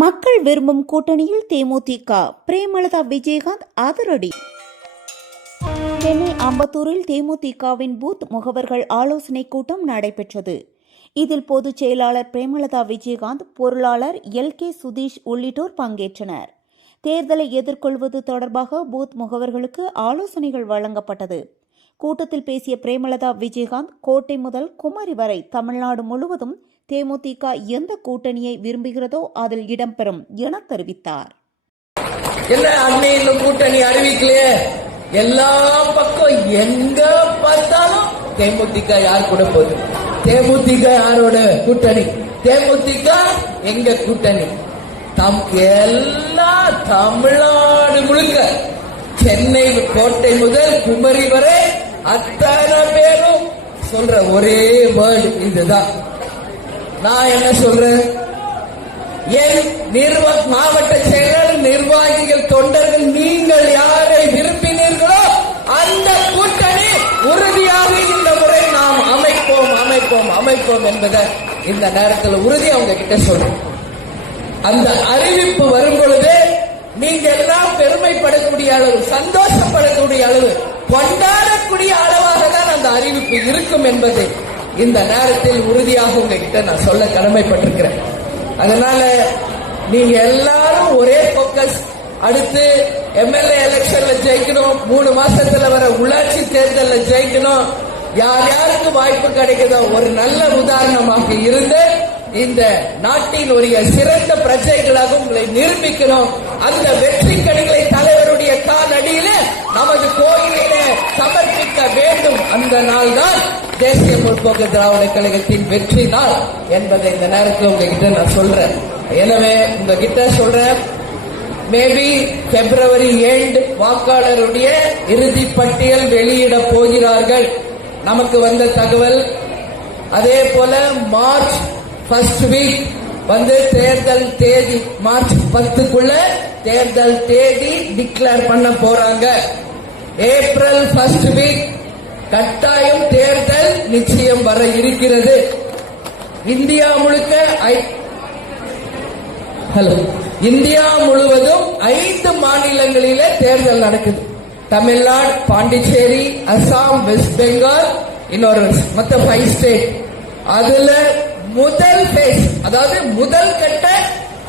மக்கள் விரும்பும் கூட்டணியில் தேமுதிக, பிரேமலதா விஜயகாந்த் அதிரடி. சென்னை அம்பத்தூரில் தேமுதிகவின் பூத் முகவர்கள் ஆலோசனை கூட்டம் நடைபெற்றது. இதில் பொதுச் செயலாளர் பிரேமலதா விஜயகாந்த், பொருளாளர் LK சுதீஷ் உள்ளிட்டோர் பங்கேற்றனர். தேர்தலை எதிர்கொள்வது தொடர்பாக பூத் முகவர்களுக்கு ஆலோசனைகள் வழங்கப்பட்டது. கூட்டத்தில் பேசிய பிரேமலதா விஜயகாந்த், கோட்டை முதல் குமரி வரை தமிழ்நாடு முழுவதும் தேமுதிக எந்த கூட்டணியை விரும்புகிறதோ அதில் இடம்பெறும் என தெரிவித்தார். கூட்டணி அறிவிக்கலையே, எல்லா பக்கம் எங்க பார்த்தாலும் தேமுதிக யார் கூட போகுது, தேமுதிக யாரோட கூட்டணி, தேமுதிக எங்க கூட்டணி. எல்லா தமிழ்நாடு முழுக்க சென்னை கோட்டை முதல் குமரி வரை அத்தனை பேரும் சொல்ற ஒரே வேர்டு இதுதான். நான் என்ன சொல்றேன், என் மாவட்ட செயலர், நிர்வாகிகள், தொண்டர்கள், நீங்கள் யாரை விரும்பினீர்களோ அந்த கூட்டணி உறுதியாக இந்த முறை நாம் அமைப்போம் என்பதை இந்த நேரத்தில் உறுதி அவங்க கிட்ட சொல்றேன். அந்த அறிவிப்பு வரும் பொழுது நீங்க எல்லாம் பெருமைப்படக்கூடிய அளவு, சந்தோஷப்படக்கூடிய அளவு, கொண்டாடக்கூடிய அளவாக தான் அந்த அறிவிப்பு இருக்கும் என்பது இந்த நேரத்தில் உறுதியாக உங்ககிட்ட நான் சொல்ல கடமைப்பட்டிருக்கிறேன். அதனால நீங்க எல்லாரும் ஒரே போக்கஸ், அடுத்து MLA எலெக்ஷன்ல ஜெயிக்கணும், 3 மாசத்துல வர உள்ளாட்சி தேர்தலில் ஜெயிக்கணும், யார் யாருக்கு வாய்ப்பு கிடைக்குதோ ஒரு நல்ல உதாரணமாக இருந்து இந்த நாட்டின் ஒரு சிறந்த பிரஜைகளாக உங்களை நிரூபிக்கணும். அந்த வெற்றி கணிகளை தலைவருடைய காலடியில நமது கோயிலிலே சமர்ப்பிக்க வேண்டும். அந்த நாள் தான் தேசிய முற்போக்கு திராவிட கழகத்தின் வெற்றி நாள் என்பதை இந்த நேரத்தில் உங்ககிட்ட நான் சொல்றேன். எனவே உங்ககிட்ட சொல்றேன், மேபி February end வாக்காளருடைய இறுதி பட்டியல் வெளியிட போகிறார்கள், நமக்கு வந்த தகவல். அதே போல March 1st week தேர்தல் தேதி, March 10க்குள்ள தேர்தல் தேதி டிக்ளேர் பண்ண போறாங்க. April 1st week கட்டாயம் தேர்தல் நிச்சயம் வர இருக்கிறது. இந்தியா முழுவதும் 5 மாநிலங்களிலே தேர்தல் நடக்குது. தமிழ்நாடு, பாண்டிச்சேரி, அசாம், வெஸ்ட் பெங்கால், இன்னொரு மொத்த 5 ஸ்டேட். அதுல முதல் பேஸ், அதாவது முதல் கட்ட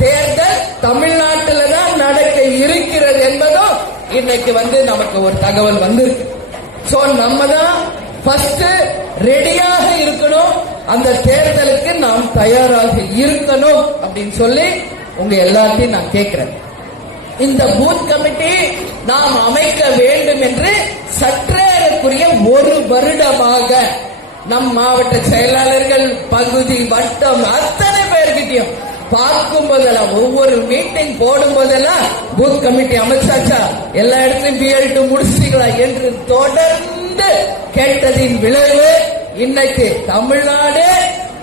தேர்தல் தமிழ்நாட்டில் தான் நடக்க இருக்கிறது என்பதும் இன்னைக்கு நமக்கு ஒரு தகவல் வந்திருக்கு. சோ நம்ம தான் ஃபர்ஸ்ட் ரெடியாக இருக்கணும், அந்த தேர்தலுக்கு நாம் தயாராக இருக்கணும் அப்படின்னு சொல்லி உங்க எல்லாத்தையும் நான் கேட்கிறேன். இந்த பூத் கமிட்டி நாம் அமைக்க வேண்டும் என்று சற்றேறக்குரிய 1 வருடமாக நம் மாவட்ட செயலாளர்கள், பகுதி, வட்டம் அத்தனை பேர்கிட்டையும் பார்க்கும் போதெல்லாம், ஒவ்வொரு மீட்டிங் போடும் போதெல்லாம் பூத் கமிட்டி அமைச்சாச்சா, எல்லா இடத்துலயும் BL2 முடிச்சிட்டீங்களா என்று தொடர்ந்து கேட்டதின் விளைவு இன்னைக்கு தமிழ்நாடு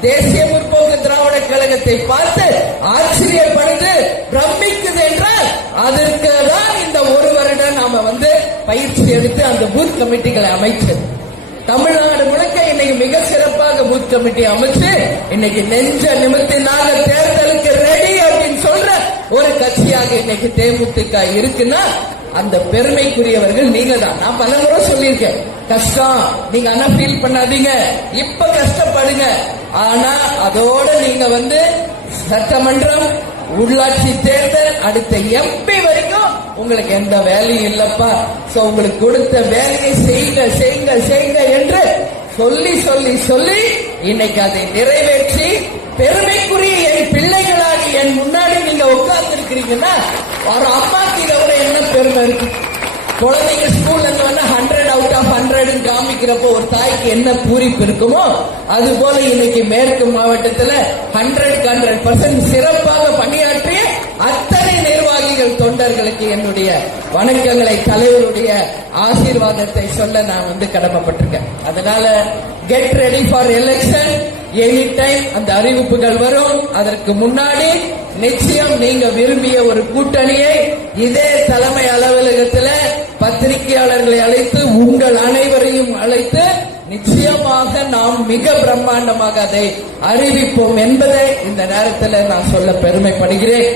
தேசிய முற்போக்கு திராவிட கழகத்தை பார்த்து ஆச்சரியப்படுது, பிரமிக்குது என்றால் அதற்கு தான் இந்த 1 வருடம் நாம பயிற்சி எடுத்து அந்த பூத் கமிட்டிகளை அமைச்சது. தமிழ்நாடு முழுக்க இன்னைக்கு மிக சிறப்பாக பூத் கமிட்டி அமைச்சு இன்னைக்கு நெஞ்ச நிமித்தினால தேர்தலுக்கு ரெடி அப்படின்னு சொல்ற ஒரு கட்சியாக இன்னைக்கு தேமுதிக இருக்குன்னா அந்த பெருமைக்குரியவர்கள் நீங்க தான். நான் பல முறை சொல்லியிருக்கேன், கஷ்டம் நீங்க ஆனா ஃபீல் பண்ணாதீங்க, இப்ப கஷ்டப்படுங்க. ஆனா அதோட நீங்க சட்டமன்றம், உள்ளாட்சி தேர்தல், அடுத்த MP வரைக்கும் உங்களுக்கு எந்த வேலையும் இல்லப்பா, சோ உங்களுக்கு கொடுத்த வேலையை செய்யுங்க என்று சொல்லி சொல்லி சொல்லி இன்னைக்கு அதை நிறைவேற்றி பெருமைக்குரிய என் பிள்ளைகளாகி என் முன்னாடி நீங்க உட்கார்ந்து இருக்கிறீங்கன்னா ஒரு அம்மாக்கு இதை விட என்ன பெருமை இருக்கு? குழந்தைங்க ஸ்கூல்ல இருந்து 100 out of 100 காமிக்கிறப்போ ஒரு தாய்க்கு என்ன பூரிப்பு இருக்குமோ அது போல இன்னைக்கு மேற்கு மாவட்டத்தில் 100% சிறப்பாக பணியாற்றிய அத்தனை நிர்வாகிகள், தொண்டர்களுக்கு என்னுடைய வணக்கங்களை, தலைவருடைய ஆசீர்வாதத்தை சொல்ல நான் கடமைப்பட்டிருக்கேன். அதனால get ready for election, any time அந்த அறிவிப்புகள் வரும். அதற்கு முன்னாடி நிச்சயம் நீங்க விரும்பிய ஒரு கூட்டணியை இதே தலைமை அலுவலகத்தில் பத்திரிகையாளர்களை அழைத்து, உங்கள் அனைவரையும் அழைத்து நிச்சயமாக நாம் மிக பிரம்மாண்டமாக அதை அறிவிப்போம் என்பதை இந்த நேரத்தில் நான் சொல்ல பெருமைப்படுகிறேன்.